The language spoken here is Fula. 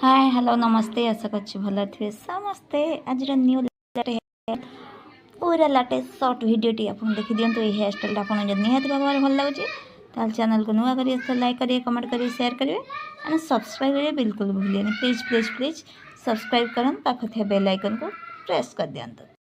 Hi hello नमस्ते आशा कर भल थे समस्ते आज न्यू पूरा लाटेस्ट सर्ट भिडटी आप देखी दिंतु ये हेयर स्टाइल आप निहाती भाव भल लगे ताल चैनल को नुआ करिए लाइक करिए कमेंट करिए शेयर करिए एंड सब्सक्राइब करिए बिल्कुल भूलिए प्लीज प्लीज प्लीज सब्सक्राइब करन पाखे बेल आइकन को प्रेस कर दिंतु।